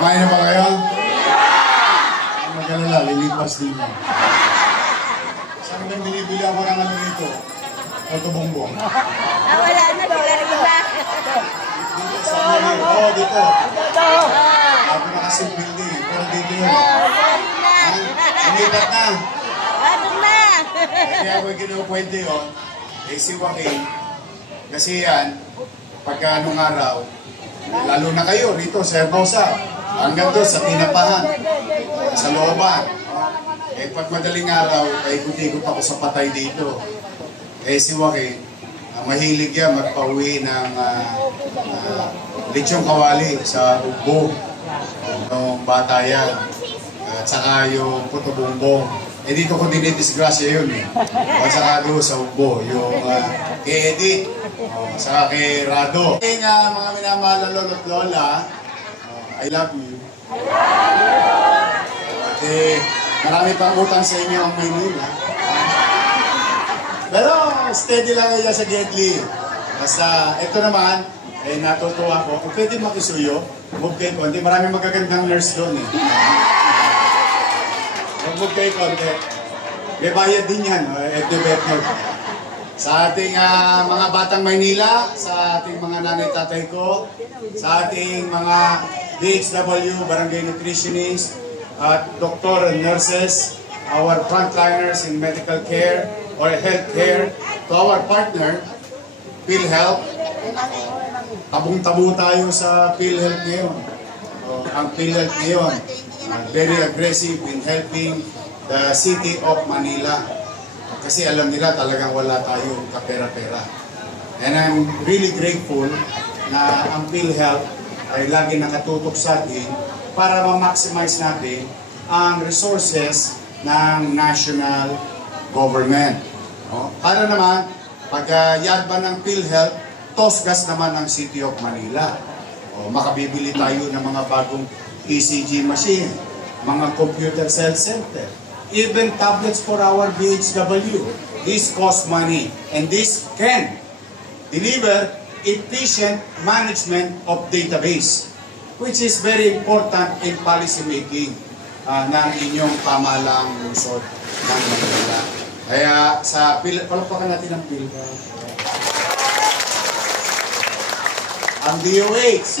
Kumain na ba kayo? Ang magalala, lilipas din mo. Saan ba binibili ako ng ano dito? Autobongbong. Wala na, sigarilyo na. Dito sa Mali. Oo, dito. Ako nakasim building. Pero dito yun. Lumipat na. Ano na? Kaya ako kinukwente yun. Eh si Joaquin. Kasi yan, pagka anong araw, lalo na kayo rito sa Hermosa, hanggang doon sa Tinapahan, sa looban. Eh pag madaling araw, ay ikot-ikot ako sa patay dito. Eh si Joaquin, mahilig yan magpauwi ng lechong kawali sa Ugbo. Nung bata yan. At saka yung puto bumbong. Eh dito ko dinidisgrasya yun eh. At saka doon sa Ugbo, yung kay Edith, saka kay Rado. Kaya nga mga minamahal na lolo't lola, I love you. At marami pang utang sa inyo ang Maynila. Pero steady lang yan sa Gedli. Basta ito naman, natutuwa ko. Kung pwede makisuyo, move kayo konti. Marami magagandang nurse doon eh. Move kayo konti. May bayad din yan, sa ating mga batang Maynila, sa ating mga nanay-tatay ko, sa ating mga DHW, barangay nutritionists, at doctor and nurses, our frontliners in medical care or health care, to our partner, PhilHealth. Tabong-tabo tayo sa PhilHealth ngayon. Ang PhilHealth ngayon, very aggressive in helping the city of Manila. Kasi alam nila talagang wala tayong kapera-pera. And I'm really grateful na ang PhilHealth ay lagi nakatutok sa atin para ma-maximize natin ang resources ng national government. Para naman, pag-yadban ng PhilHealth, tosgas naman ang City of Manila. Makabibili tayo ng mga bagong ECG machine, mga computer cell center, even tablets for our DHW. This costs money, and this can deliver efficient management of database, which is very important in policy making ng inyong pamahalang lungsod ng Manila. Kaya sa palakpakan natin ang PhilHealth. Ang DOH,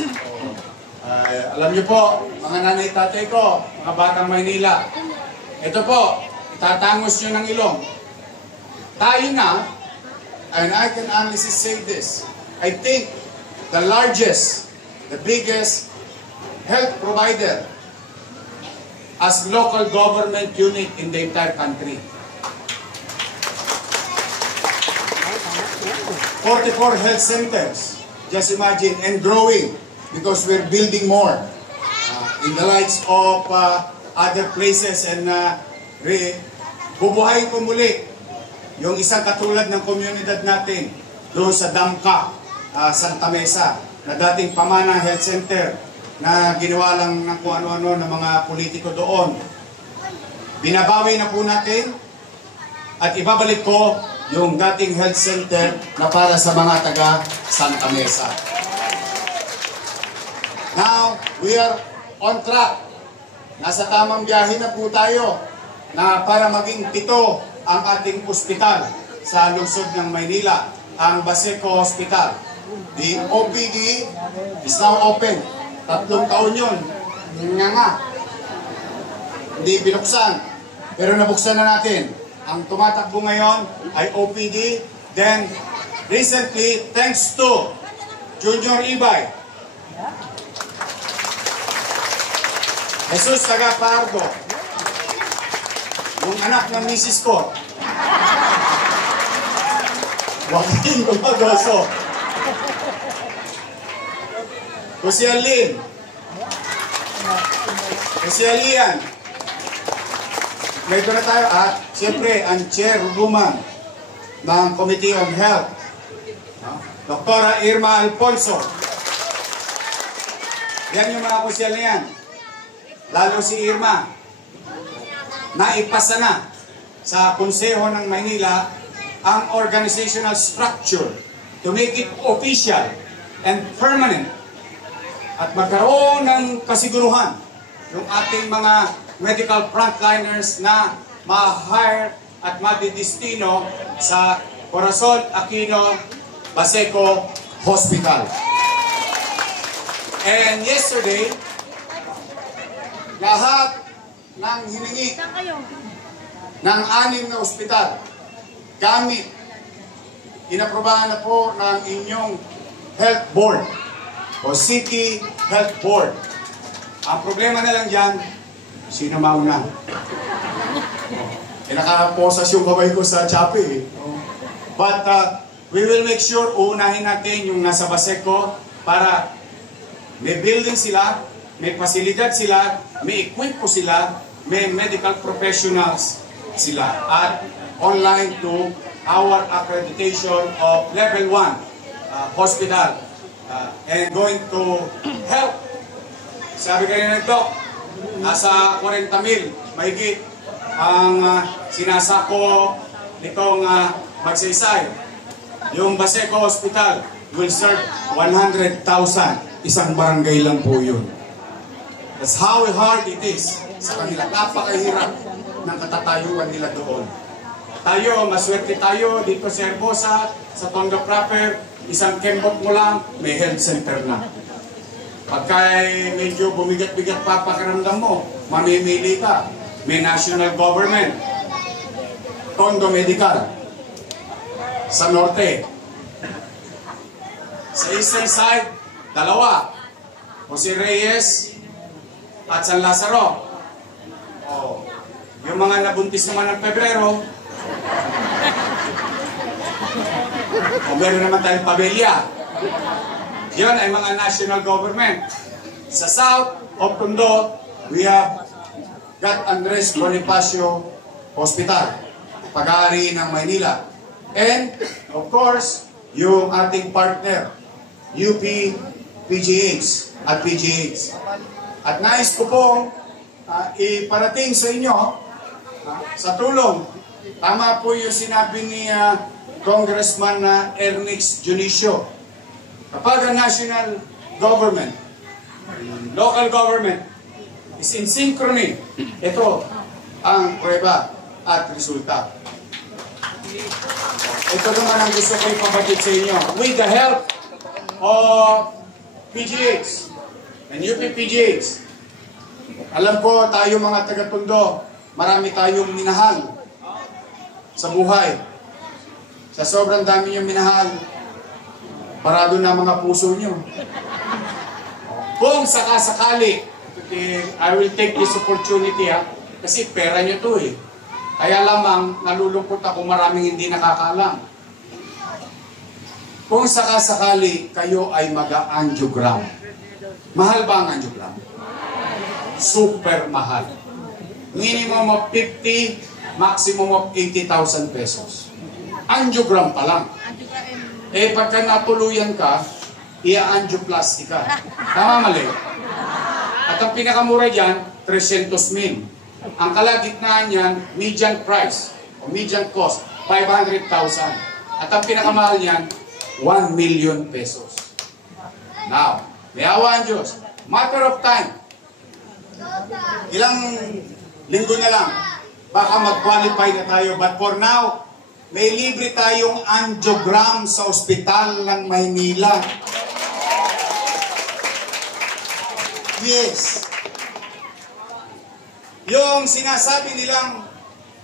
alam niyo po, mga nanay-tatay ko, mga batang Maynila, ito po, itatangos nyo ng ilong. Tayo na, and I can honestly say this, I think the largest, the biggest health provider as local government unit in the entire country. 44 health centers, just imagine, and growing because we're building more in the likes of other places, and bubuhayin ko muli yung isang katulad ng komunidad natin doon sa Damka, Santa Mesa, na dating Pamana Health Center na ginawa lang ng kung ano-ano ng mga politiko doon. Binabawi na po natin at ibabalik ko yung dating health center na para sa mga taga Santa Mesa. Now, we are on track. Nasa tamang biyahe na po tayo na para maging 7 ang ating ospital sa lungsod ng Maynila, ang Baseco Hospital. The OPD is now open. 3 taon yun. Hindi binuksan. Pero nabuksan na natin. Ang tumatakbo ngayon ay OPD. Then, recently, thanks to Junior Ibay, Jesus Tagapardo, yung anak ng misis ko, Joaquin Gumagoso, Jose Alin, Jose Alian, may na tayo at siyempre ang chairwoman ng Committee on Health, Dr. Irma Alfonso. Yan yung mga kusyal na yan. Lalo si Irma, naipasa na sa Konseho ng Maynila ang organizational structure to make it official and permanent at magkaroon ng kasiguruhan yung ating mga medical frontliners na ma-hire at madidestino sa Corazon Aquino Baseco Hospital. And yesterday, lahat ng hiningi ng 6 na ospital gamit inaprobahan na po ng inyong health board o city health board. Ang problema na lang dyan, sino mauna? Nakaposas yung kamay ko sa Chapi. But we will make sure uunahin natin yung nasa Baseco para may building sila, may pasilidad sila, may equipo sila, may medical professionals sila. At online to our accreditation of level 1 hospital. And going to help. Sabi kayo ng Doc, nasa 40,000 mahigit ang sinasako nitong Magsaysay. Yung Baseco Hospital will serve 100,000. Isang barangay lang po yun. That's how hard it is sa kanila. Napakahirap ng katatayuan nila doon. Tayo, maswerte tayo dito sa Herbosa, sa Tondo proper, isang kembot mo lang, may health center na. Pagka medyo bumigat-bigat pa pakiramdam mo, mamimili ka. May national government, Tondo Medical, sa norte. Sa eastern side, 2, Jose Reyes at San Lazaro. Oh, yung mga nabuntis naman ng Pebrero, o meron naman tayong Pabella. Yan ay mga national government. Sa south of Tondo, we have got Andres Bonifacio Hospital, pag-aari ng Maynila. And, of course, yung ating partner, UP PGH at PGH. At nais ko pong iparating sa inyo, sa tulong, tama po yung sinabi ni Congressman Ernix Junicio. Kapag ang national government, local government, is in synchrony, ito ang prueba at resulta. Ito naman ang gusto ko ipabatid sa inyo. With the help of PGH and UP PGH, alam ko tayo mga taga-Tondo, marami tayong minahal sa buhay. Sa sobrang dami yung minahal, parado na mga puso nyo. Kung sakasakali, I will take this opportunity kasi pera nyo to eh. Kaya lamang nalulungkot ako maraming hindi nakakaalam. Kung sakasakali kayo ay mag-angiogram, mahal ba ang angiogram? Super mahal. Minimum of 50, maximum of 80,000 pesos. Angiogram pa lang. Eh pagka natuluyan ka, ia-angioplasty ka. Tama mali? At ang pinakamura dyan, 300,000. Ang kalagitnaan niyan, median price o median cost, 500,000. At ang pinakamahal niyan, 1 million pesos. Now, may awa ang Diyos. Matter of time. Ilang linggo na lang, baka mag-qualify na tayo. But for now, may libre tayong angiogram sa ospital ng Maynila. Yes. Yung sinasabi nilang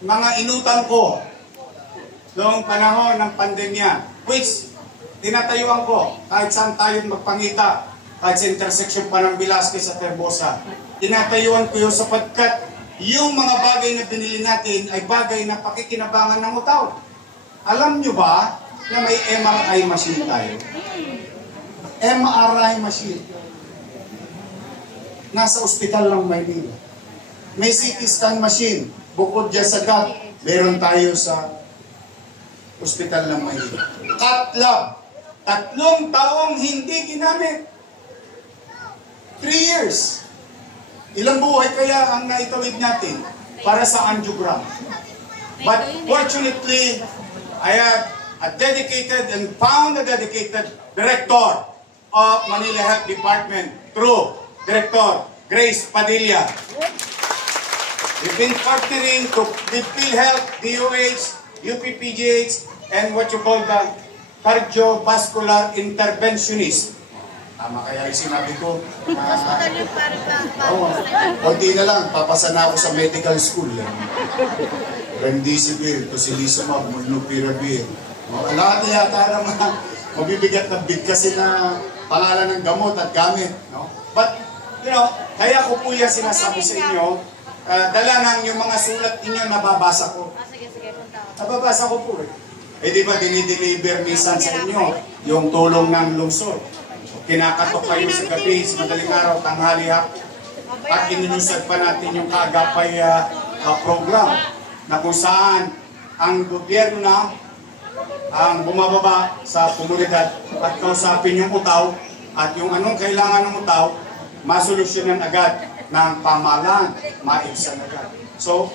mga inutan ko noong panahon ng pandemya, which tinatayuan ko kahit saan tayo magpangita, kahit sa intersection pa ng Velasquez at Herbosa. Tinatayuan ko yun sapagkat yung mga bagay na binili natin ay bagay na pakikinabangan ng utaw. Alam nyo ba na may MRI machine tayo? MRI machine. Nasa ospital ng Maynila. May CT scan machine. Bukod dyan sa CAT, meron tayo sa ospital ng Maynila. CAT lab. 3 taong hindi ginamit. 3 years. Ilang buhay kaya ang naitawid natin para sa angiogram? But fortunately, I have a dedicated and found a dedicated director of Manila Health Department through Director Grace Padilla. We've been partnering with PhilHealth, DOH, UPPGH, and what you call the cardiovascular interventionist. Tama kaya yung sinabi ko? Hospital yung pare pa. Kunti na lang, papasa na ako sa medical school. Remdesivir, tocilizumab, molnupiravir. Lahat na yata ng mga mabibigat na big kasi na pangalan ng gamot at gamit. No? But, you know, kaya ko po yan sinasabi sa inyo, dala ng yung mga sulat ninyo, nababasa ko. Sige, punta ako. Nababasa ko po eh. Eh di ba, dinideliver minsan sa inyo yung tulong ng lungsod. Kinakatok kayo sa gabi, sa madaling araw, tanghali hapon. At inilusad pa natin yung kaagapay program na kung saan ang gobyerno na ang bumababa sa komunidad at kausapin yung utaw at yung anong kailangan ng utaw, masolusyonan agad ng pamahalaan, maibsan agad. So,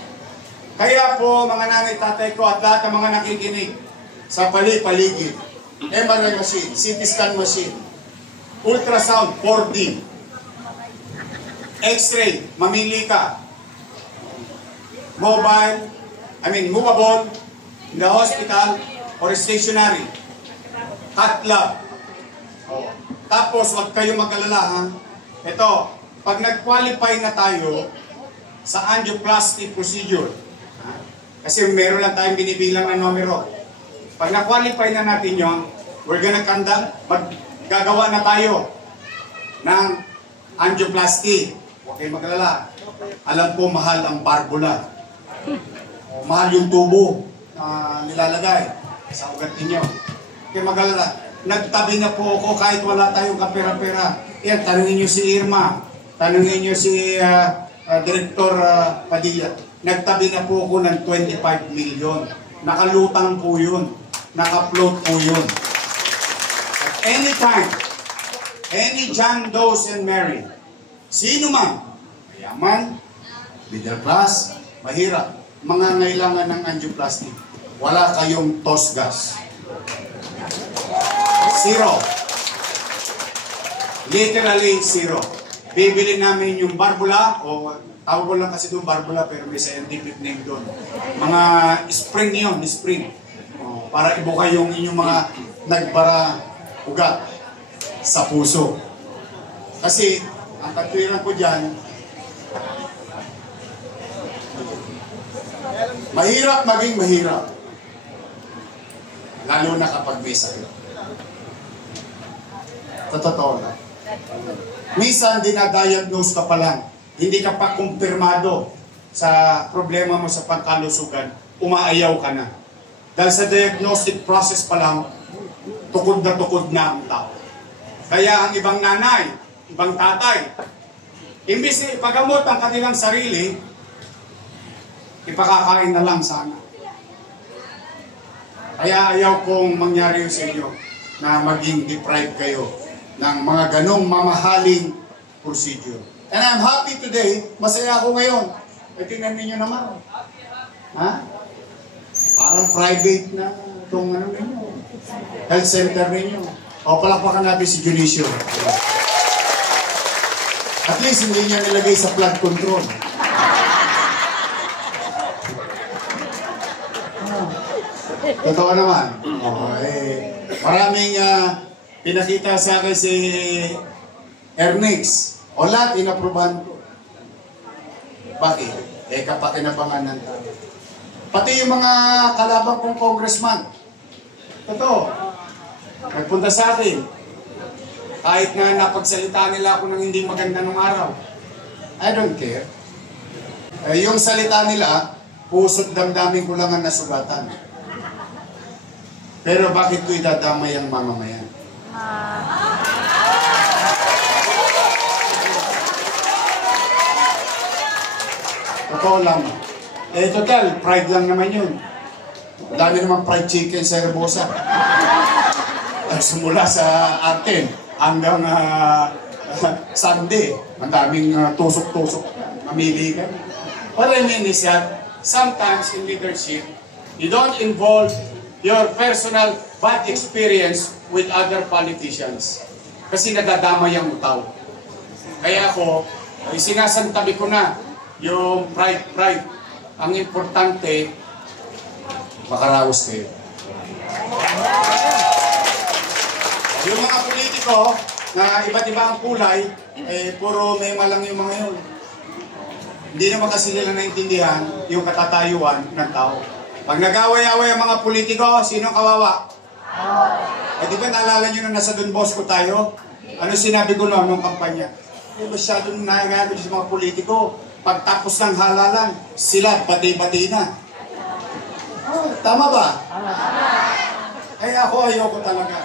kaya po mga nanay, tatay ko at lahat ng mga nakikinig sa paligid, MRI machine, CT scan machine, ultrasound 4D, X-ray, mamili ka, movable in the hospital or stationary, cat lab. Tapos, wag kayo mag-alala ha. Ito, pag nag-qualify na tayo sa angioplasty procedure, kasi meron lang tayong binibilang na numero. Pag na-qualify na natin yon, we're gonna conduct, gagawa na tayo ng angioplasty. Huwag kayo mag-alala. Alam ko mahal ang barbula. Mahal yung tubo na nilalagay sa ugat ninyo. Huwag kayo mag-alala. Nagtabi na po ako kahit wala tayong kapera-pera. Yan, tanungin nyo si Irma. Tanungin nyo si Director Padilla. Nagtabi na po ako ng 25 million. Nakalutang po yun. Naka-float po yun. At anytime, any John, Doe's, and Mary, sino man, mayaman, middle class, mahirap, mga ngailangan ng angioplasty, wala kayong toss gas. Zero. Literally zero. Bibili namin yung barbula, o tawag ko lang kasi doon barbula pero may scientific name doon. Mga spring yun, spring. Para ibuka yung inyong mga nagbara ugat sa puso. Kasi ang katwiran ko dyan, mahirap maging mahirap. Lalo na kapag may sakit. Totoo lang. Minsan, dinadiagnose ka pa lang. Hindi ka pa kumpirmado sa problema mo sa pangkalusugan. Umaayaw ka na. Dahil sa diagnostic process pa lang, tukod na ang tao. Kaya ang ibang nanay, ibang tatay, imbis na ipagamot ang kanilang sarili, ipakakain na lang sana. Kaya ayaw kong mangyari sa inyo na maging deprived kayo ng mga ganong mamahaling procedure. And I'm happy today, masaya ako ngayon. E tingnan ninyo naman. Ha? Parang private na itong ano ninyo. Health center ninyo. O palakpakan natin si Junicio. At least hindi niya nilagay sa flood control. Totoo naman. Okay. Maraming pinakita sa akin si Ernix. O lahat, inaprubahan ko. Bakit? Eh, kapakinabangan ng tao. Pati yung mga kalabang kong congressman. Totoo. Nagpunta sa akin. Kahit na napagsalita nila ako ng hindi maganda nung araw. I don't care. Eh, yung salita nila, puso't damdamin ko lang ang nasugatan. Pero bakit ko idadamay ang mamamayan? Totoo lang. Eh, total, pride lang naman yun. Dami namang fried chicken sa Herbosa. Simula sa atin hanggang Sunday. Ang daming tusok-tusok. Mamili ka. What I mean is that sometimes in leadership, you don't involve your personal bad experience with other politicians. Kasi nadadamay ang utaw. Kaya ako, ay sinasantabi ko na yung pride. Ang importante, makaraos kayo. Yung mga politiko na iba't iba ang kulay, puro may malang yung mga yun. Hindi naman kasi nila naintindihan yung katatayuan ng tao. Pag nag-away-away ang mga politiko, sino kawawa? Di ba naalala nyo na nasa Don Bosco tayo? Ano sinabi ko noon nung kampanya? Masyadong nagagawa sa mga politiko. Pagtapos ng halalan, sila bati-bati na. Tama ba? Kaya ako ayoko talaga.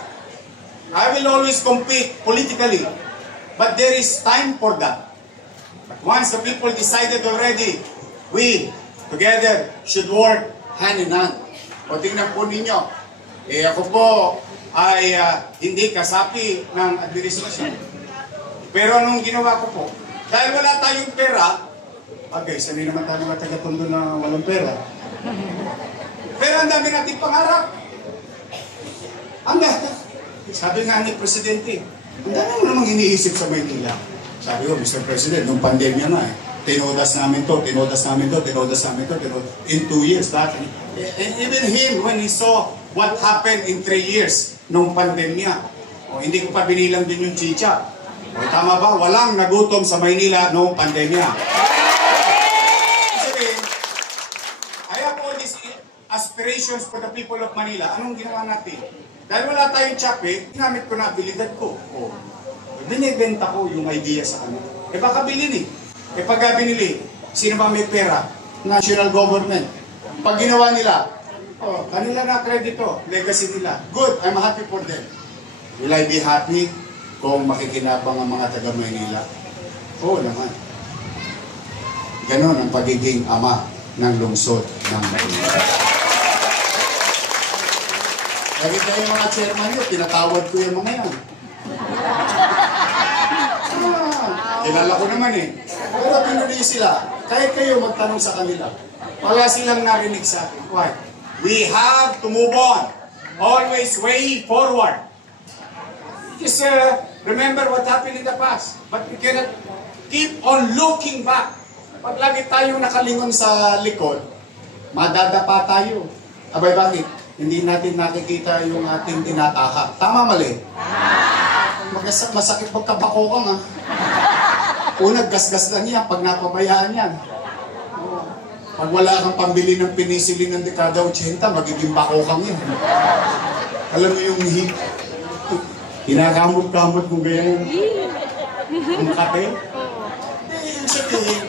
I will always compete politically. But there is time for that. But once the people decided already, we together should work hand in hand. O tingnan po ninyo, ako po ay hindi kasapi ng administrasyon. Pero anong ginawa ko po? Dahil wala tayong pera, sanay naman tayo mga taga-tondo na walang pera. Pero ang dami nating pangarap. Sabi nga ni Presidente, ang dami mo namang iniisip sa Maynila. Sabi ko, Mr. President, nung pandemya na tinodas namin to. In 2 years, and even him, when he saw what happened in 3 years nung pandemya, hindi ko pa binilang din yung chicha. Tama ba? Walang nagutom sa Maynila nung pandemya. I have all these aspirations for the people of Manila. Anong ginawa natin? Dahil wala tayong tsape, ginamit ko na abilidad ko. Binibenta ko yung idea sa kanila. Baka bilhin pagka binili, sino ba may pera? National government. Pag ginawa nila, kanila na kredito, legacy nila. Good, I'm happy for them. Will I be happy kung makikinabang ang mga taga Maynila? Oo naman. Ganon ang pagiging ama ng lungsod ng Maynila. Lagi kayo mga chairman nyo, tinatawad ko yung mga yan. Kilala ko naman Pero pinuli sila. Kahit kayo magtanong sa kanila. Wala silang narinig sa akin. Why? We have to move on. Always way forward. Just remember what happened in the past. But we cannot keep on looking back. Pag lagi tayong nakalingon sa likod, madadapa tayo. Abay, bakit? Hindi natin nakikita yung ating tinataha. Tama, mali? Masakit pagkabako ka nga. Una, gasgas lang yan pag napabayaan yan. Pag wala kang pambili ng penicillin ng dekada 80, magiging bako kang yan. Alam mo yung hinakamot-kamot mo ganyan. Ang kate. Ibig sabihin,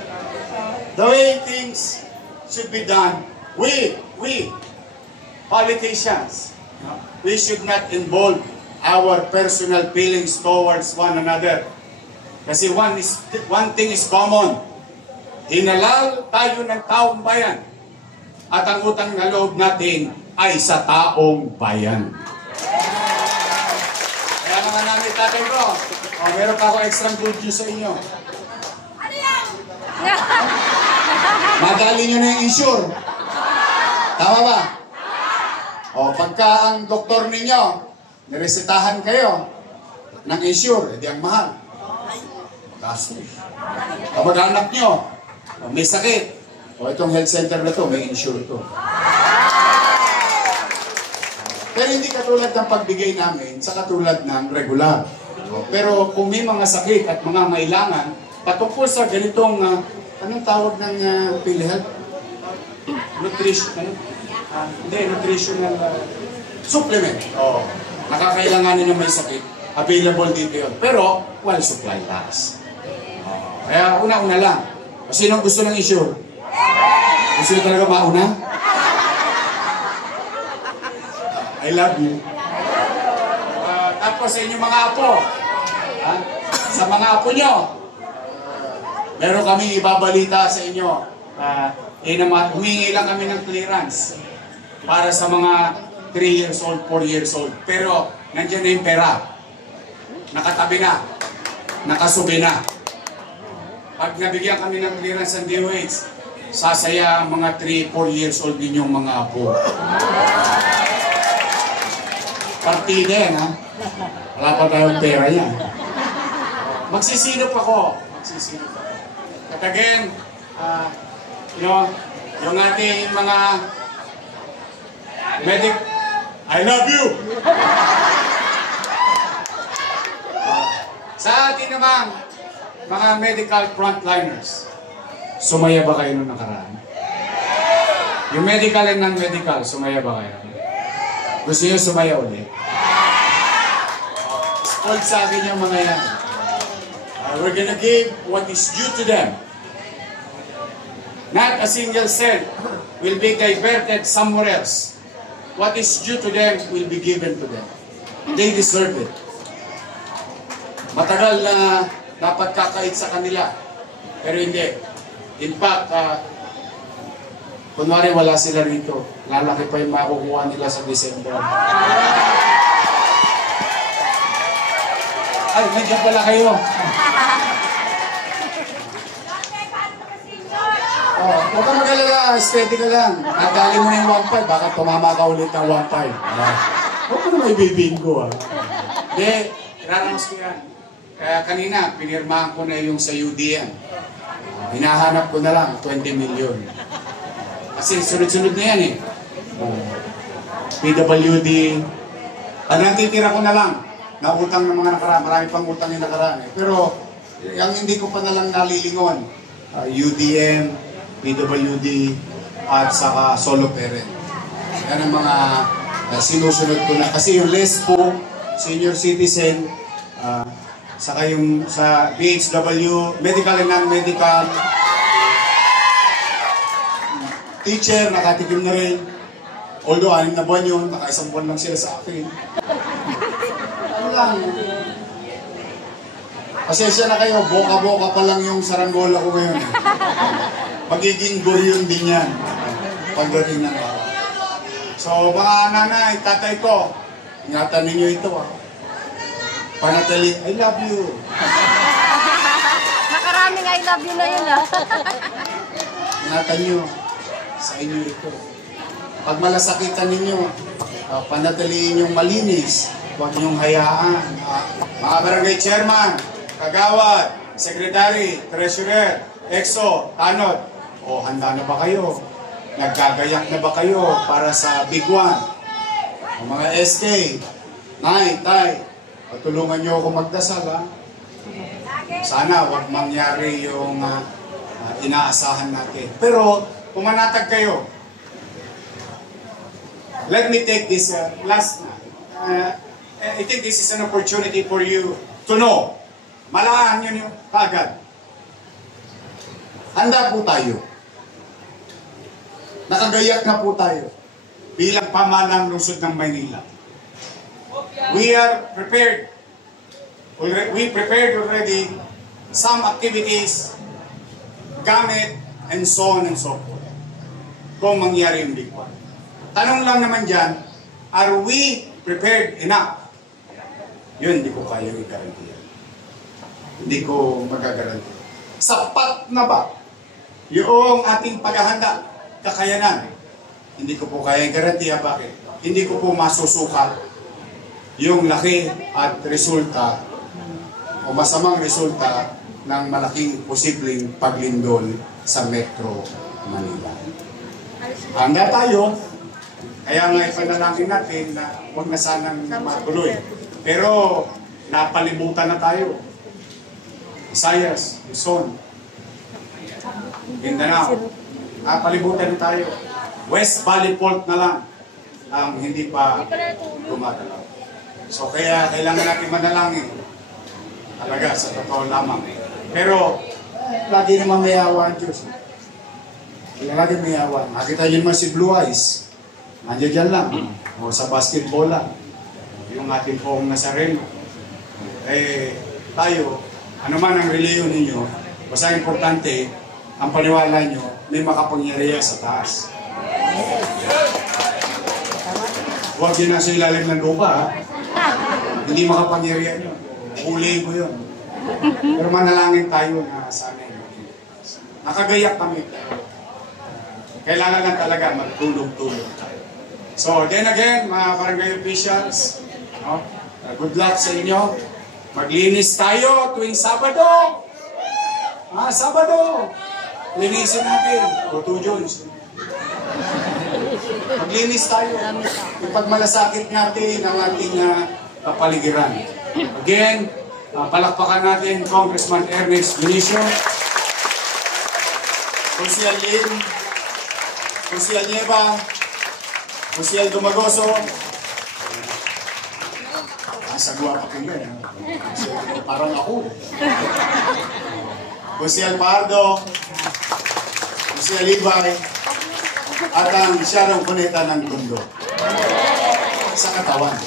the way things should be done, we politicians, we should not involve our personal feelings towards one another. Kasi one thing is common. Hinalal tayo ng taong bayan. At ang utang na loob natin ay sa taong bayan. Kaya mga nanay tatay ko, meron pa ako extra good news sa inyo. Ano yan? Madali nyo na yung insure. Tama ba? Pagka ang doktor ninyo, niresetahan kayo ng insure, edi ang mahal. Gastos. Kapag anak nyo, may sakit, itong health center na to, may insure to. Pero hindi katulad ng pagbigay namin sa katulad ng regular. Pero kung may mga sakit at mga mailangan, patungkol sa ganitong, anong tawag ng PhilHealth? Nutritional supplement. Nakakailanganin ng may sakit. Available dito yun. Pero, while supply last. Kaya una-una lang. Sinong gusto ng insure? Gusto nyo talaga mauna? I love you. Tapos sa inyong mga apo. Sa mga apo nyo, meron kami ibabalita sa inyo. Humingi lang kami ng clearance para sa mga 3 years old, 4 years old. Pero, nandiyan na yung pera. Nakatabi na. Nakasubi na. Pag nabigyan kami ng clearance ng DOH, sasaya ang mga 3, 4 years old din yung mga apo. Partida yan, ha? Wala pa tayong pera yan. Magsisinop ako. At again, yung ating mga I love you! Sa ating namang mga medical frontliners, sumaya ba kayo nung nakaraan? Yung medical and non-medical, sumaya ba kayo? Gusto nyo sumaya ulit? Spoiled sa akin yung mga yan. We're gonna give what is due to them. Not a single cent will be diverted somewhere else. What is due to them will be given to them. They deserve it. Matagal na dapat kakait sa kanila. Pero hindi. In fact, kunwari wala sila rito. Lalaki pa yung makukuha nila sa December. Ay, nandiyan pala kayo. Huwag kang mag-alala, steady ka lang. Nadali mo na yung 1.5, baka tumama ka ulit ng 1.5. Huwag ko na may bibinggo. Hindi, raramos ko yan. Kaya kanina, pinirmahan ko na yung sa UDN. Hinahanap ko na lang, 20 million. Kasi sunod-sunod na yan eh. PWD. Ang natitira ko na lang, na utang ng mga nakaraan. Marami pang utang yung nakaraan eh. Pero, yung hindi ko pa na lang nalilingon, UDM, PWD, at saka solo parent. Yan ang mga sinusunod ko na. Kasi yung LESPO, senior citizen, saka yung sa BHW, medical and non-medical, teacher, nakatikim na rin. Although, 6 na buwan yun, naka-1 buwan lang sila sa akin. Ano lang. Pasensya na kayo, boka-boka pa lang yung saranggola ko ngayon. Magiging guryon din yan pagdating ng araw. So, mga nanay, tatay ko, ingatan ninyo ito Panatali, I love you. Nakaraming I love you na yun Ingatan nyo, sa inyo ito. Pag malasakitan ninyo, panataliin yung malinis. Huwag nyong hayaan. Mga barangay chairman, kagawad, secretary, treasurer, EXO, tanod. O handa na ba kayo? Nagkagayak na ba kayo para sa Big One? O mga SK, Nay, Tay, patulungan nyo ako magdasal ha. Sana wag mangyari yung inaasahan natin. Pero pumanatag kayo. Let me take this last I think this is an opportunity for you to know. Malahan nyo nyo kagad. Handa po tayo. Nakagayak na po tayo bilang pamanang lungsod ng Maynila. We are prepared. We prepared already some activities, gamit, and so on and so forth. Kung mangyari yung Big One. Tanong lang naman dyan, are we prepared enough? Yun, hindi ko kaya i-garantiya. Hindi ko magagarantiya. Sapat na ba yung ating paghahanda? Kakayanan. Hindi ko po kaya garantiya. Bakit? Hindi ko po masusukat yung laki at resulta o masamang resulta ng malaking posibleng paglindol sa Metro Manila. Handa tayo. Kaya nga ipanalangin natin na huwag na sanang matuloy. Pero napalibutan na tayo. Visayas, Luzon, Mindanao. Palibutan na tayo. West Valley Fault na lang ang hindi pa gumagalaw. So kaya kailangan natin manalangin. Talaga, sa totoo lamang. Pero, lagi naman may awa ang Diyos. Lagi may awa. Nakita niyo naman si Blue Eyes. Nandiyan dyan lang. O sa basketball lang. Yung ating pong Nazareno. Tayo, ano man ang reliyon ninyo, basta importante, ang paniwala nyo, may makapangyarihan sa taas. Huwag yun nasa ilalim ng lupa, Hindi makapangyarihan yun. Huliin ko yun. Pero manalangin tayo na sana yun. Nakagayak kami. Kailangan lang talaga magtulong-tulong tayo. So, then again, mga barangay officials, no? Good luck sa inyo. Maglinis tayo tuwing Sabado. Sabado. Linisin natin. Toto Jones. Maglinis tayo. Ipagmalasakit natin ang ating kapaligiran. Again, palakpakan natin Congressman Ernest Benicio, Consiel Lim, Consiel Nieva, Consiel Dumagoso. Sagwa pa ko yan. Parang ako. Consiel Pardo, Consiel Ibay, at ang Sharon Cuneta ng Tondo. Sa katawan.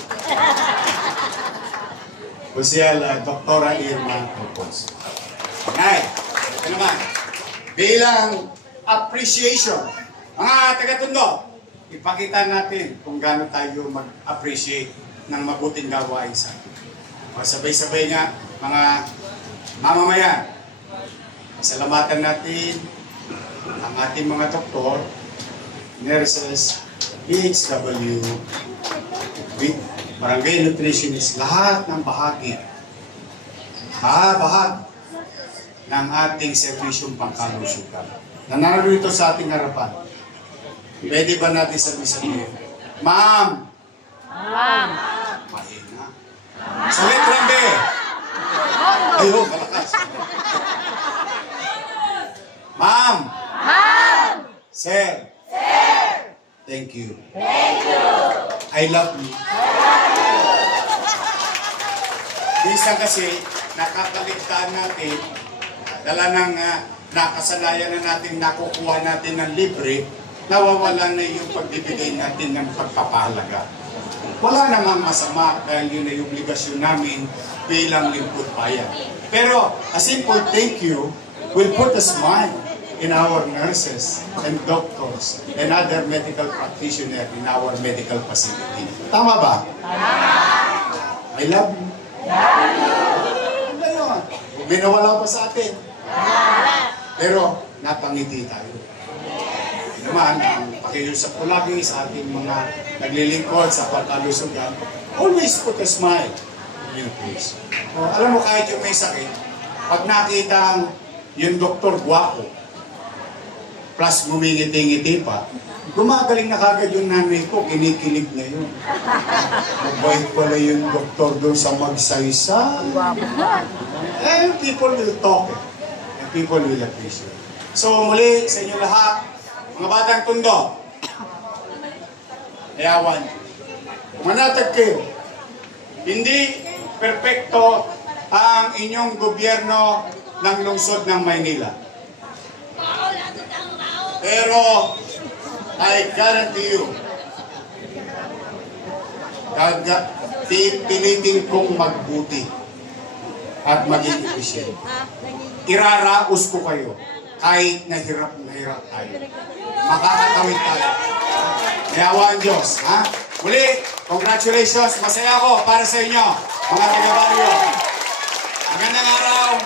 Consiel Dr. Irma Corpus. Nay, ito naman. Bilang appreciation, mga taga-Tondo, ipakita natin kung gaano tayo mag-appreciate ng mabuting gawain sa atin. Sabay-sabay nga, mga mamamayan, salamatan natin ang ating mga doktor, nurses, PHW, barangay nutritionists, lahat ng bahagi ng ating serbisyong pangkalusugan na narito sa ating harapan. Pwede ba natin sabi-sabihin, Ma'am! Mahina. Sa letrang B. Ayun, malakas. Ma'am! Sir! Thank you. I love you. Minsan kasi, nakakaligtaan natin, dala ng nakasanayan na natin, nakukuha natin ng libre, nawawala na yung pagbibigay natin ng pagpapahalaga. Wala namang masama dahil yun ay obligasyon namin bilang lingkod bayan. Pero a simple thank you will put a smile in our nurses and doctors and other medical practitioners in our medical facility. Tama ba? I love you. Ano yun? May nawala pa sa atin. Pero napangiti tayo. Naman, ang pakiusap ko lagi sa ating mga naglilingkod sa pagkalusugan, always put a smile in your face. Alam mo, kahit yung may sakit, pag nakita yung doktor gwapo, plus ngumingiti-ngiti pa, gumagaling na kagad yung nanay ko, kinikilig na yun. Mabait pala yung doktor doon sa magsaysa. People will talk and people will appreciate. So muli sa inyo lahat, mga batang Tondo, ayawan, manatag kayo. Hindi perpekto ang inyong gobyerno ng lungsod ng Maynila. Pero, I guarantee you, pipilitin kong magbuti at maging efficient. Iraraos ko kayo kahit nahirap tayo. Makakatawid tayo. Yawa ang Diyos. Ha? Muli, congratulations. Masaya ako para sa inyo, mga taga-baryo. Magandang araw.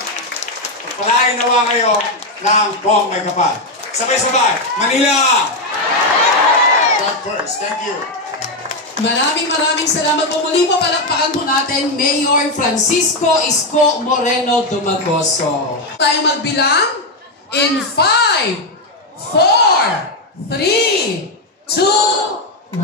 Pagpalain nawa kayo ng buong may kapal. Sabay-sabay. Manila! God first. Thank you. Maraming salamat po. Muli po palakpakan po natin Mayor Francisco Isko Moreno Dumagoso. Tayo magbilang in 5, 4, 3, 2, 1.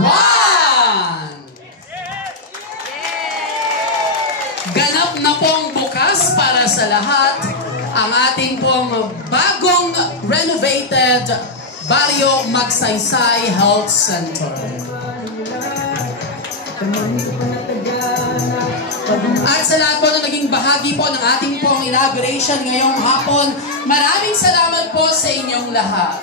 Ganap na pong bukas para sa lahat ang ating pong bagong renovated Barrio Magsaysay Health Center. At sa lahat po na naging bahagi po ng ating pong inauguration ngayong hapon, maraming salamat po sa inyong lahat.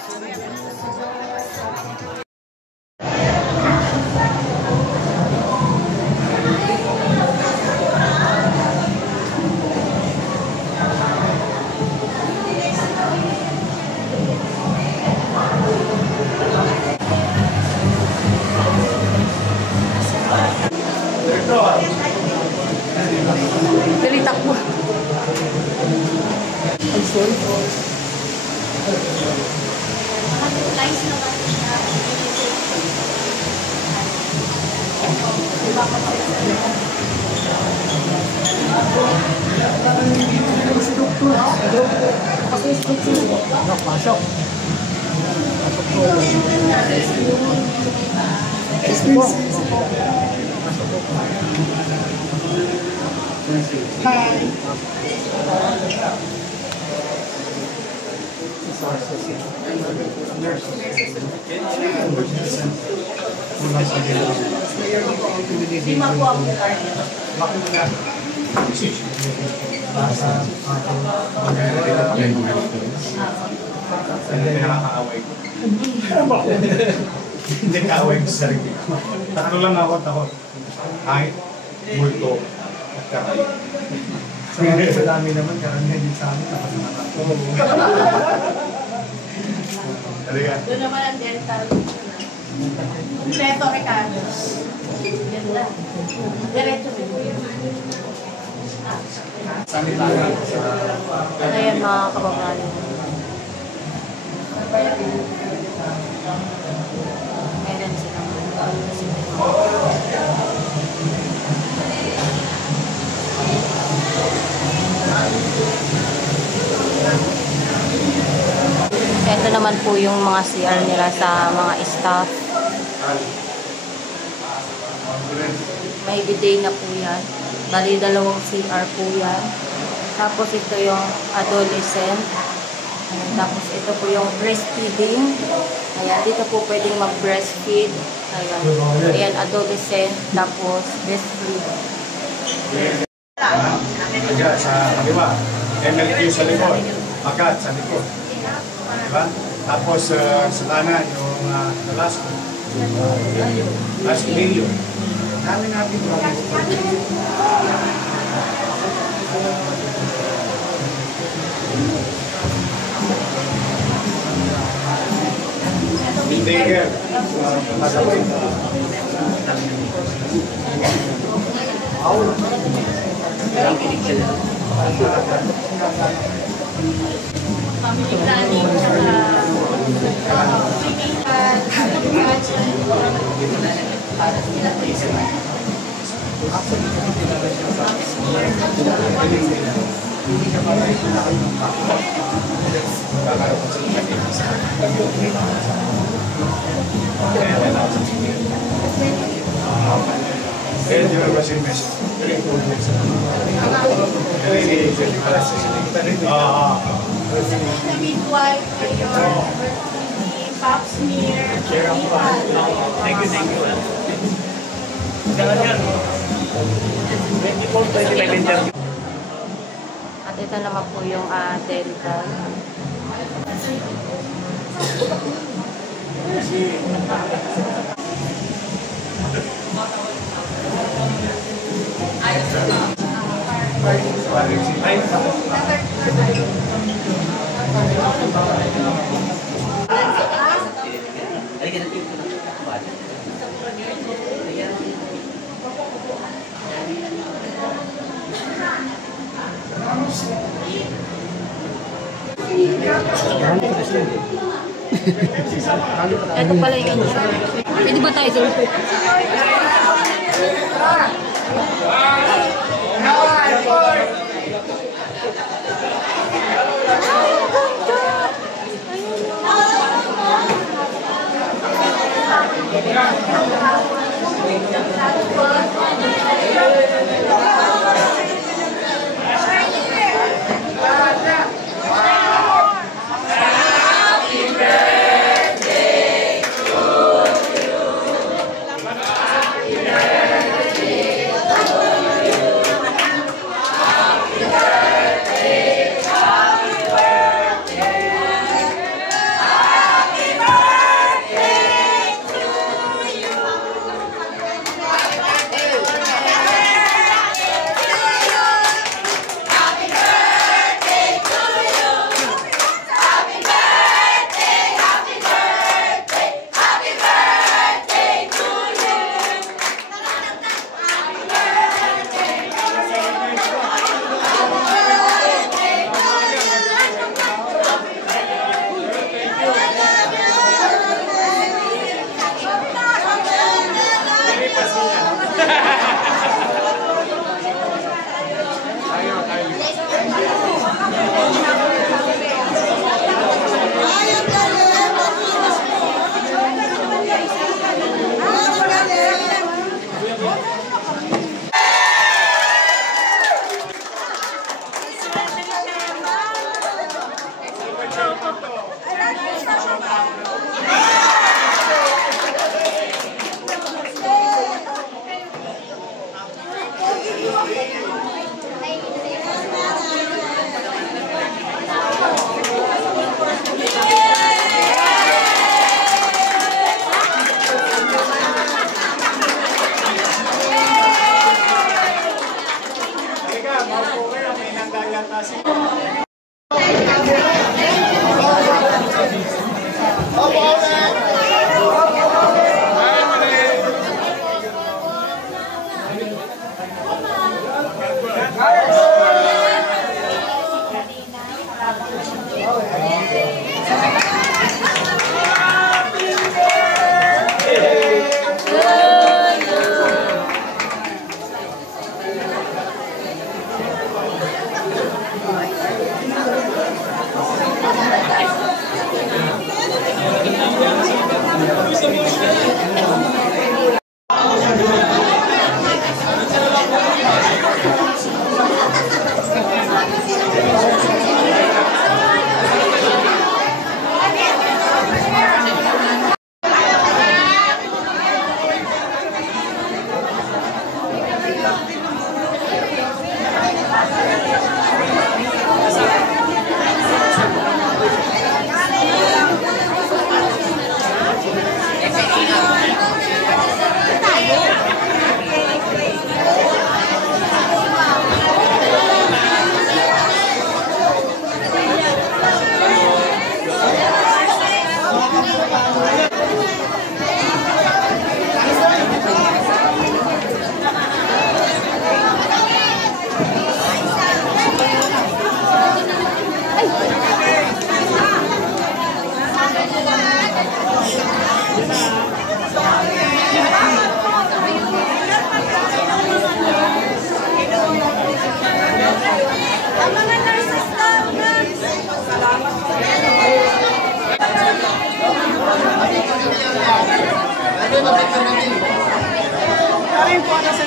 Dali takbo. I'm sorry. Lines na ba siya? Diba kasi Pasok. Lima po ang card. Nakakaaway ko. Hindi kaaway ko sa sarili ko. Tatlo lang ako takot. Kahit multo at karay. Sa dami naman, karamihan din sa amin, nakasama. Talaga. Doon naman ang dental. Kompleto Ricardo. Ganda. Diretso mo. Ayan mga kababayan. Meron silang ito naman po yung mga CR nila sa mga staff. May bidet na po yan. Bali, dalawang CR po yan. Tapos ito yung adolescent. Ayan, tapos ito po yung breastfeeding. Ayan, dito po pwedeng mag-breastfeed. Ayan, ayan adolescent. Tapos breastfeed. Diyan sa kaliwa. MLQ sa likod. Magat sa likod. Diba? Tapos sa kanan yung Velasco. Las Emilio. Dami natin Taker. Masabay. Family planning, saka swimming pad, midwife, mayor, pap smear, Thank you. At ito naman po yung dental. Ito pala yung insurance. Pwede ba tayo doon? Karin po na sa